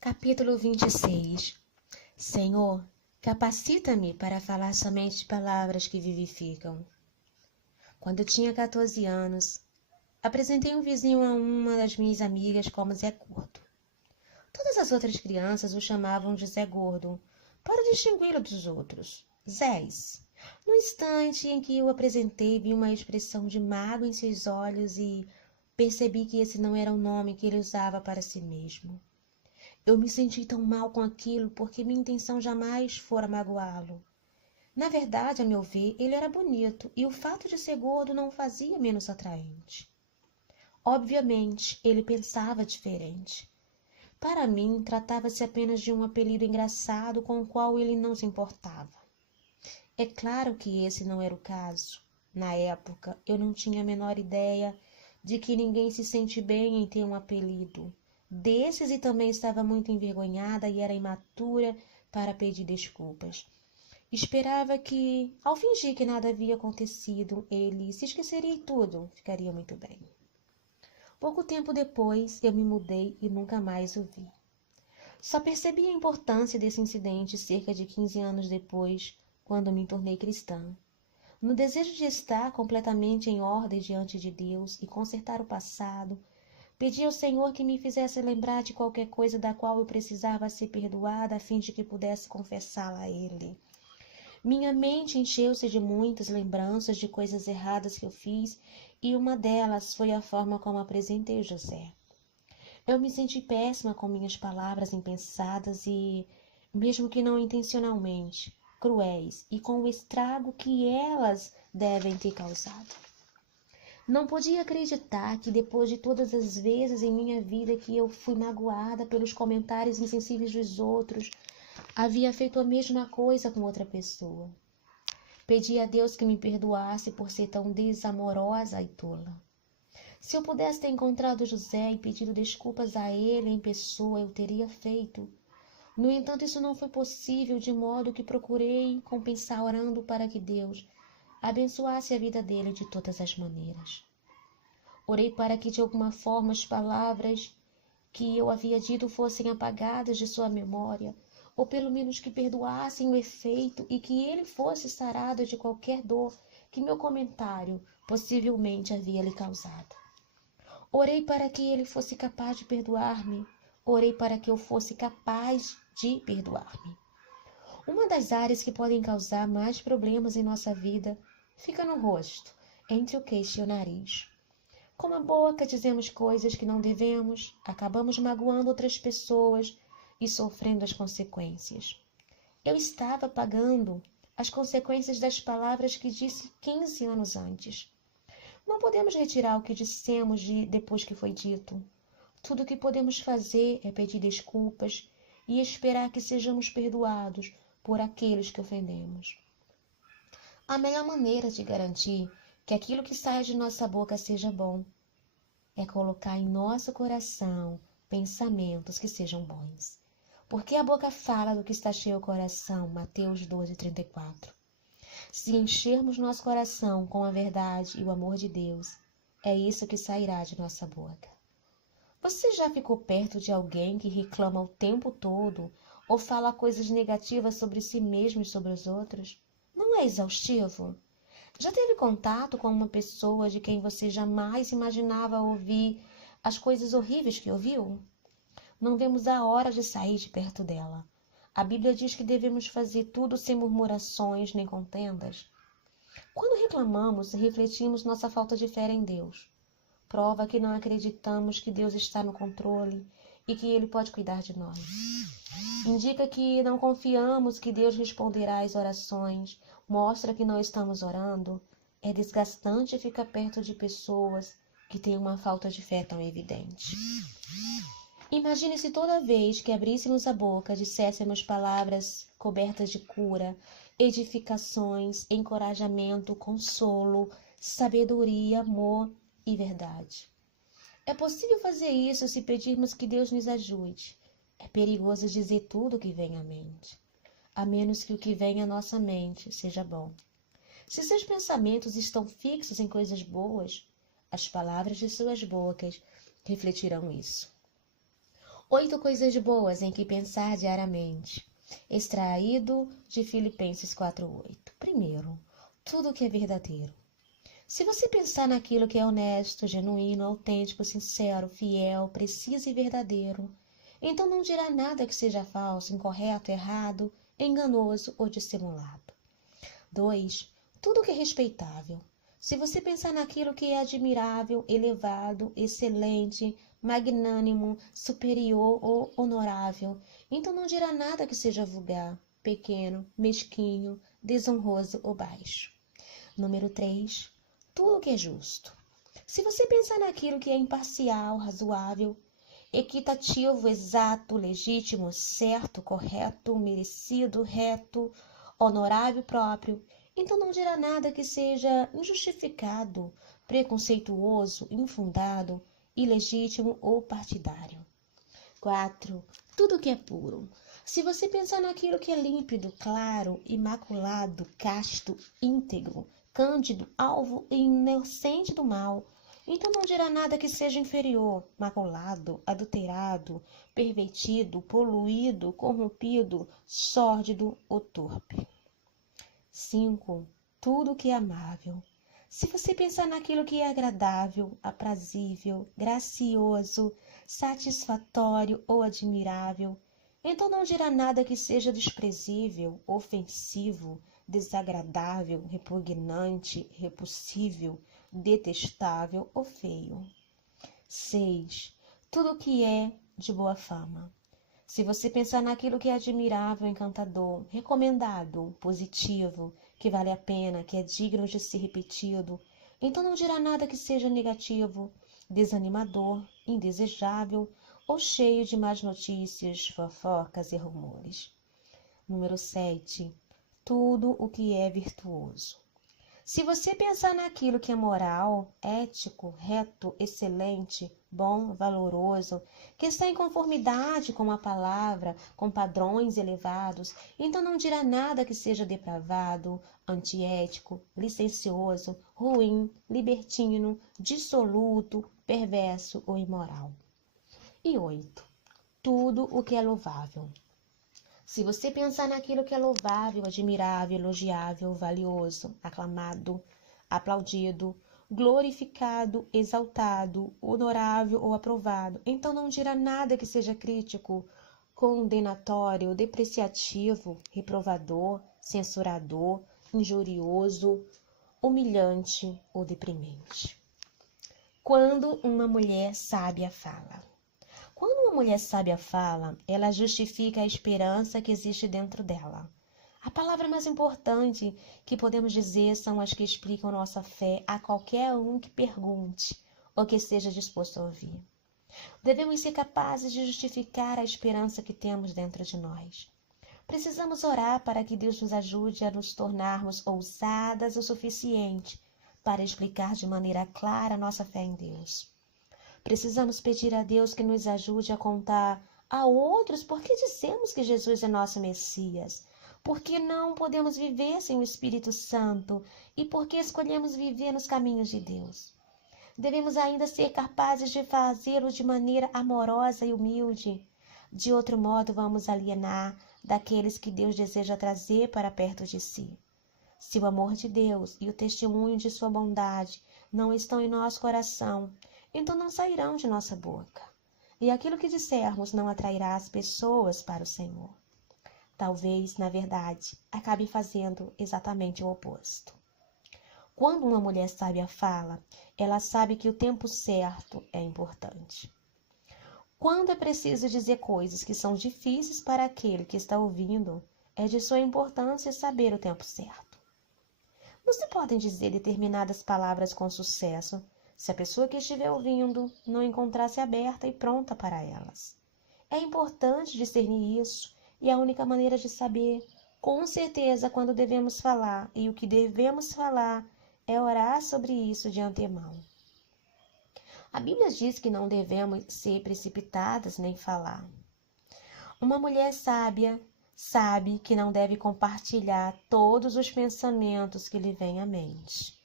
Capítulo 26. Senhor, capacita-me para falar somente palavras que vivificam. Quando eu tinha 14 anos, apresentei um vizinho a uma das minhas amigas como Zé Gordo. Todas as outras crianças o chamavam de Zé Gordo, para distingui-lo dos outros, Zés. No instante em que o apresentei, vi uma expressão de mágoa em seus olhos e percebi que esse não era o nome que ele usava para si mesmo. Eu me senti tão mal com aquilo porque minha intenção jamais fora magoá-lo. Na verdade, a meu ver, ele era bonito e o fato de ser gordo não o fazia menos atraente. Obviamente, ele pensava diferente. Para mim, tratava-se apenas de um apelido engraçado com o qual ele não se importava. É claro que esse não era o caso. Na época, eu não tinha a menor ideia de que ninguém se sente bem em ter um apelido desses e também estava muito envergonhada e era imatura para pedir desculpas. Esperava que, ao fingir que nada havia acontecido, ele se esqueceria e tudo ficaria muito bem. Pouco tempo depois, eu me mudei e nunca mais o vi. Só percebi a importância desse incidente cerca de 15 anos depois, quando me tornei cristã. No desejo de estar completamente em ordem diante de Deus e consertar o passado, pedi ao Senhor que me fizesse lembrar de qualquer coisa da qual eu precisava ser perdoada a fim de que pudesse confessá-la a Ele. Minha mente encheu-se de muitas lembranças de coisas erradas que eu fiz e uma delas foi a forma como apresentei o José. Eu me senti péssima com minhas palavras impensadas e, mesmo que não intencionalmente, cruéis e com o estrago que elas devem ter causado. Não podia acreditar que depois de todas as vezes em minha vida que eu fui magoada pelos comentários insensíveis dos outros, havia feito a mesma coisa com outra pessoa. Pedi a Deus que me perdoasse por ser tão desamorosa e tola. Se eu pudesse ter encontrado José e pedido desculpas a ele em pessoa, eu teria feito. No entanto, isso não foi possível, de modo que procurei compensar orando para que Deus abençoasse a vida dele de todas as maneiras. Orei para que de alguma forma as palavras que eu havia dito fossem apagadas de sua memória, ou pelo menos que perdoassem o efeito e que ele fosse sarado de qualquer dor que meu comentário possivelmente havia lhe causado. Orei para que ele fosse capaz de perdoar-me. Orei para que eu fosse capaz de perdoar-me. Uma das áreas que podem causar mais problemas em nossa vida fica no rosto, entre o queixo e o nariz. Com a boca dizemos coisas que não devemos, acabamos magoando outras pessoas e sofrendo as consequências. Eu estava pagando as consequências das palavras que disse 15 anos antes. Não podemos retirar o que dissemos depois que foi dito. Tudo o que podemos fazer é pedir desculpas e esperar que sejamos perdoados por aqueles que ofendemos. A melhor maneira de garantir que aquilo que sai de nossa boca seja bom é colocar em nosso coração pensamentos que sejam bons. Porque a boca fala do que está cheio o coração, Mateus 12:34. Se enchermos nosso coração com a verdade e o amor de Deus, é isso que sairá de nossa boca. Você já ficou perto de alguém que reclama o tempo todo ou fala coisas negativas sobre si mesmo e sobre os outros? Não é exaustivo? Já teve contato com uma pessoa de quem você jamais imaginava ouvir as coisas horríveis que ouviu? Não vemos a hora de sair de perto dela. A Bíblia diz que devemos fazer tudo sem murmurações nem contendas. Quando reclamamos, refletimos nossa falta de fé em Deus. Prova que não acreditamos que Deus está no controle e que Ele pode cuidar de nós. Indica que não confiamos que Deus responderá às orações, mostra que não estamos orando. É desgastante ficar perto de pessoas que têm uma falta de fé tão evidente. Imagine se toda vez que abríssemos a boca disséssemos palavras cobertas de cura, edificações, encorajamento, consolo, sabedoria, amor e verdade. É possível fazer isso se pedirmos que Deus nos ajude. É perigoso dizer tudo o que vem à mente, a menos que o que vem à nossa mente seja bom. Se seus pensamentos estão fixos em coisas boas, as palavras de suas bocas refletirão isso. 8 coisas boas em que pensar diariamente. Extraído de Filipenses 4:8. Primeiro, tudo que é verdadeiro. Se você pensar naquilo que é honesto, genuíno, autêntico, sincero, fiel, preciso e verdadeiro, então não dirá nada que seja falso, incorreto, errado, enganoso ou dissimulado. 2. Tudo que é respeitável. Se você pensar naquilo que é admirável, elevado, excelente, magnânimo, superior ou honorável, então não dirá nada que seja vulgar, pequeno, mesquinho, desonroso ou baixo. Número 3. Tudo que é justo. Se você pensar naquilo que é imparcial, razoável, equitativo, exato, legítimo, certo, correto, merecido, reto, honorável, próprio, então não dirá nada que seja injustificado, preconceituoso, infundado, ilegítimo ou partidário. 4. Tudo que é puro. Se você pensar naquilo que é límpido, claro, imaculado, casto, íntegro, cândido, alvo e inocente do mal, então não dirá nada que seja inferior, maculado, adulterado, pervertido, poluído, corrompido, sórdido ou torpe. 5. Tudo que é amável. Se você pensar naquilo que é agradável, aprazível, gracioso, satisfatório ou admirável, então não dirá nada que seja desprezível, ofensivo, desagradável, repugnante, repulsível, detestável ou feio. 6. Tudo que é de boa fama. Se você pensar naquilo que é admirável, encantador, recomendado, positivo, que vale a pena, que é digno de ser repetido, então não dirá nada que seja negativo, desanimador, indesejável ou cheio de más notícias, fofocas e rumores. Número 7. Tudo o que é virtuoso. Se você pensar naquilo que é moral, ético, reto, excelente, bom, valoroso, que está em conformidade com a palavra, com padrões elevados, então não dirá nada que seja depravado, antiético, licencioso, ruim, libertino, dissoluto, perverso ou imoral. E 8. Tudo o que é louvável. Se você pensar naquilo que é louvável, admirável, elogiável, valioso, aclamado, aplaudido, glorificado, exaltado, honorável ou aprovado, então não dirá nada que seja crítico, condenatório, depreciativo, reprovador, censurador, injurioso, humilhante ou deprimente. Quando uma mulher sábia fala. Quando uma mulher sábia fala, ela justifica a esperança que existe dentro dela. A palavra mais importante que podemos dizer são as que explicam nossa fé a qualquer um que pergunte ou que esteja disposto a ouvir. Devemos ser capazes de justificar a esperança que temos dentro de nós. Precisamos orar para que Deus nos ajude a nos tornarmos ousadas o suficiente para explicar de maneira clara nossa fé em Deus. Precisamos pedir a Deus que nos ajude a contar a outros por que dizemos que Jesus é nosso Messias, por que não podemos viver sem o Espírito Santo e por que escolhemos viver nos caminhos de Deus. Devemos ainda ser capazes de fazê-lo de maneira amorosa e humilde. De outro modo, vamos alienar daqueles que Deus deseja trazer para perto de si. Se o amor de Deus e o testemunho de sua bondade não estão em nosso coração, então não sairão de nossa boca. E aquilo que dissermos não atrairá as pessoas para o Senhor. Talvez, na verdade, acabe fazendo exatamente o oposto. Quando uma mulher sábia fala, ela sabe que o tempo certo é importante. Quando é preciso dizer coisas que são difíceis para aquele que está ouvindo, é de sua importância saber o tempo certo. Não se podem dizer determinadas palavras com sucesso se a pessoa que estiver ouvindo não encontrar-se aberta e pronta para elas. É importante discernir isso e a única maneira de saber com certeza quando devemos falar e o que devemos falar é orar sobre isso de antemão. A Bíblia diz que não devemos ser precipitadas nem falar. Uma mulher sábia sabe que não deve compartilhar todos os pensamentos que lhe vêm à mente.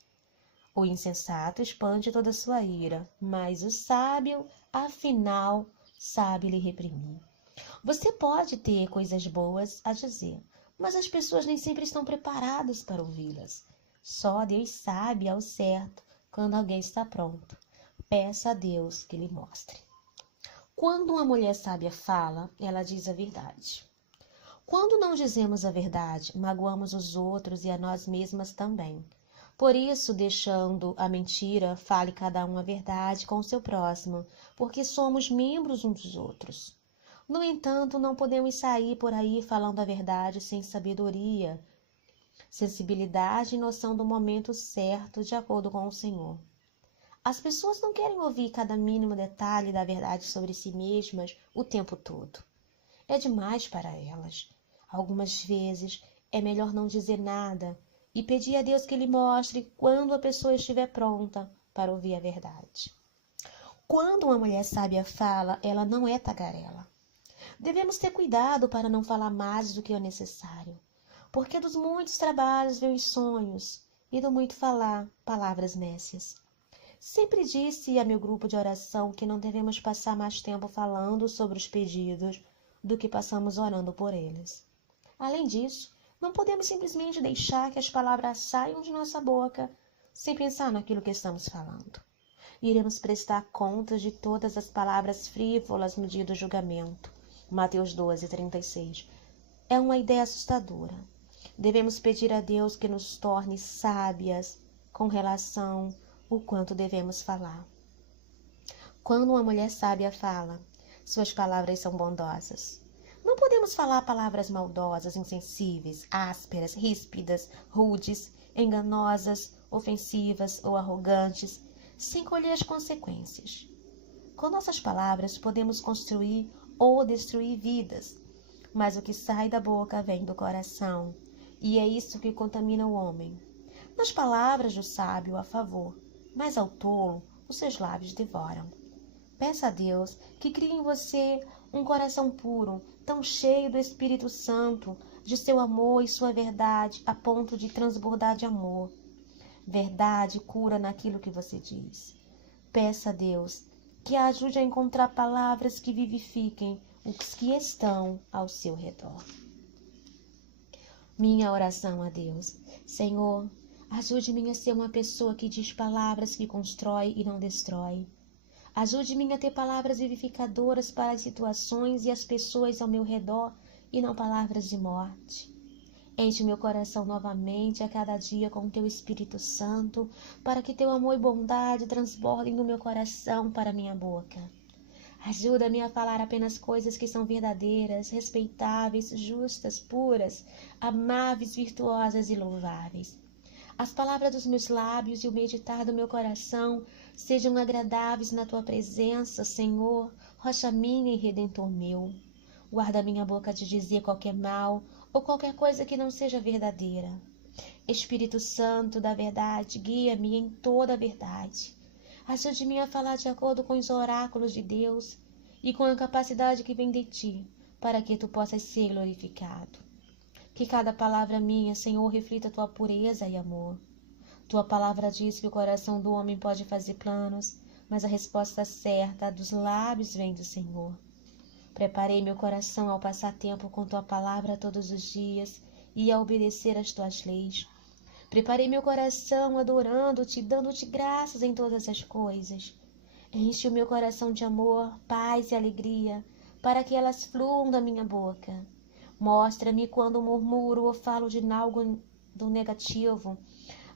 O insensato expande toda a sua ira, mas o sábio, afinal, sabe lhe reprimir. Você pode ter coisas boas a dizer, mas as pessoas nem sempre estão preparadas para ouvi-las. Só Deus sabe ao certo quando alguém está pronto. Peça a Deus que lhe mostre. Quando uma mulher sábia fala, ela diz a verdade. Quando não dizemos a verdade, magoamos os outros e a nós mesmas também. Por isso, deixando a mentira, fale cada um a verdade com o seu próximo, porque somos membros uns dos outros. No entanto, não podemos sair por aí falando a verdade sem sabedoria, sensibilidade e noção do momento certo, de acordo com o Senhor. As pessoas não querem ouvir cada mínimo detalhe da verdade sobre si mesmas o tempo todo. É demais para elas. Algumas vezes é melhor não dizer nada e pedir a Deus que lhe mostre quando a pessoa estiver pronta para ouvir a verdade. Quando uma mulher sábia fala, ela não é tagarela. Devemos ter cuidado para não falar mais do que é necessário, porque dos muitos trabalhos vêm os sonhos, e do muito falar, palavras nécias. Sempre disse a meu grupo de oração que não devemos passar mais tempo falando sobre os pedidos do que passamos orando por eles. Além disso, não podemos simplesmente deixar que as palavras saiam de nossa boca sem pensar naquilo que estamos falando. Iremos prestar contas de todas as palavras frívolas no dia do julgamento. Mateus 12:36. É uma ideia assustadora. Devemos pedir a Deus que nos torne sábias com relação ao quanto devemos falar. Quando uma mulher sábia fala, suas palavras são bondosas. Não podemos falar palavras maldosas, insensíveis, ásperas, ríspidas, rudes, enganosas, ofensivas ou arrogantes, sem colher as consequências. Com nossas palavras podemos construir ou destruir vidas, mas o que sai da boca vem do coração, e é isso que contamina o homem. Nas palavras do sábio a favor, mas ao tolo os seus lábios devoram. Peça a Deus que crie em você um coração puro, tão cheio do Espírito Santo, de seu amor e sua verdade, a ponto de transbordar de amor. Verdade cura naquilo que você diz. Peça a Deus que a ajude a encontrar palavras que vivifiquem os que estão ao seu redor. Minha oração a Deus. Senhor, ajude-me a ser uma pessoa que diz palavras que constrói e não destrói. Ajude-me a ter palavras vivificadoras para as situações e as pessoas ao meu redor e não palavras de morte. Enche meu coração novamente a cada dia com teu Espírito Santo, para que teu amor e bondade transbordem do meu coração para minha boca. Ajuda-me a falar apenas coisas que são verdadeiras, respeitáveis, justas, puras, amáveis, virtuosas e louváveis. As palavras dos meus lábios e o meditar do meu coração sejam agradáveis na tua presença, Senhor, rocha minha e redentor meu. Guarda minha boca de dizer qualquer mal ou qualquer coisa que não seja verdadeira. Espírito Santo da verdade, guia-me em toda a verdade. Ajude-me a falar de acordo com os oráculos de Deus e com a capacidade que vem de ti, para que tu possas ser glorificado. Que cada palavra minha, Senhor, reflita tua pureza e amor. Tua palavra diz que o coração do homem pode fazer planos, mas a resposta certa dos lábios vem do Senhor. Preparei meu coração ao passar tempo com tua palavra todos os dias e a obedecer às tuas leis. Preparei meu coração adorando-te, dando-te graças em todas as coisas. Enche o meu coração de amor, paz e alegria, para que elas fluam da minha boca. Mostra-me quando murmuro ou falo de algo do negativo.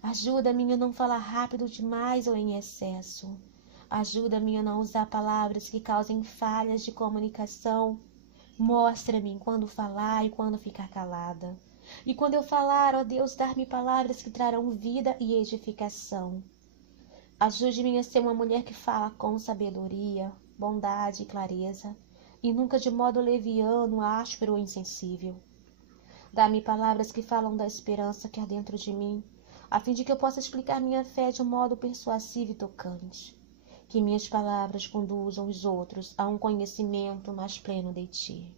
Ajuda-me a não falar rápido demais ou em excesso. Ajuda-me a não usar palavras que causem falhas de comunicação. Mostra-me quando falar e quando ficar calada. E quando eu falar, ó Deus, dar-me palavras que trarão vida e edificação. Ajude-me a ser uma mulher que fala com sabedoria, bondade e clareza, e nunca de modo leviano, áspero ou insensível. Dá-me palavras que falam da esperança que há dentro de mim, a fim de que eu possa explicar minha fé de um modo persuasivo e tocante. Que minhas palavras conduzam os outros a um conhecimento mais pleno de ti.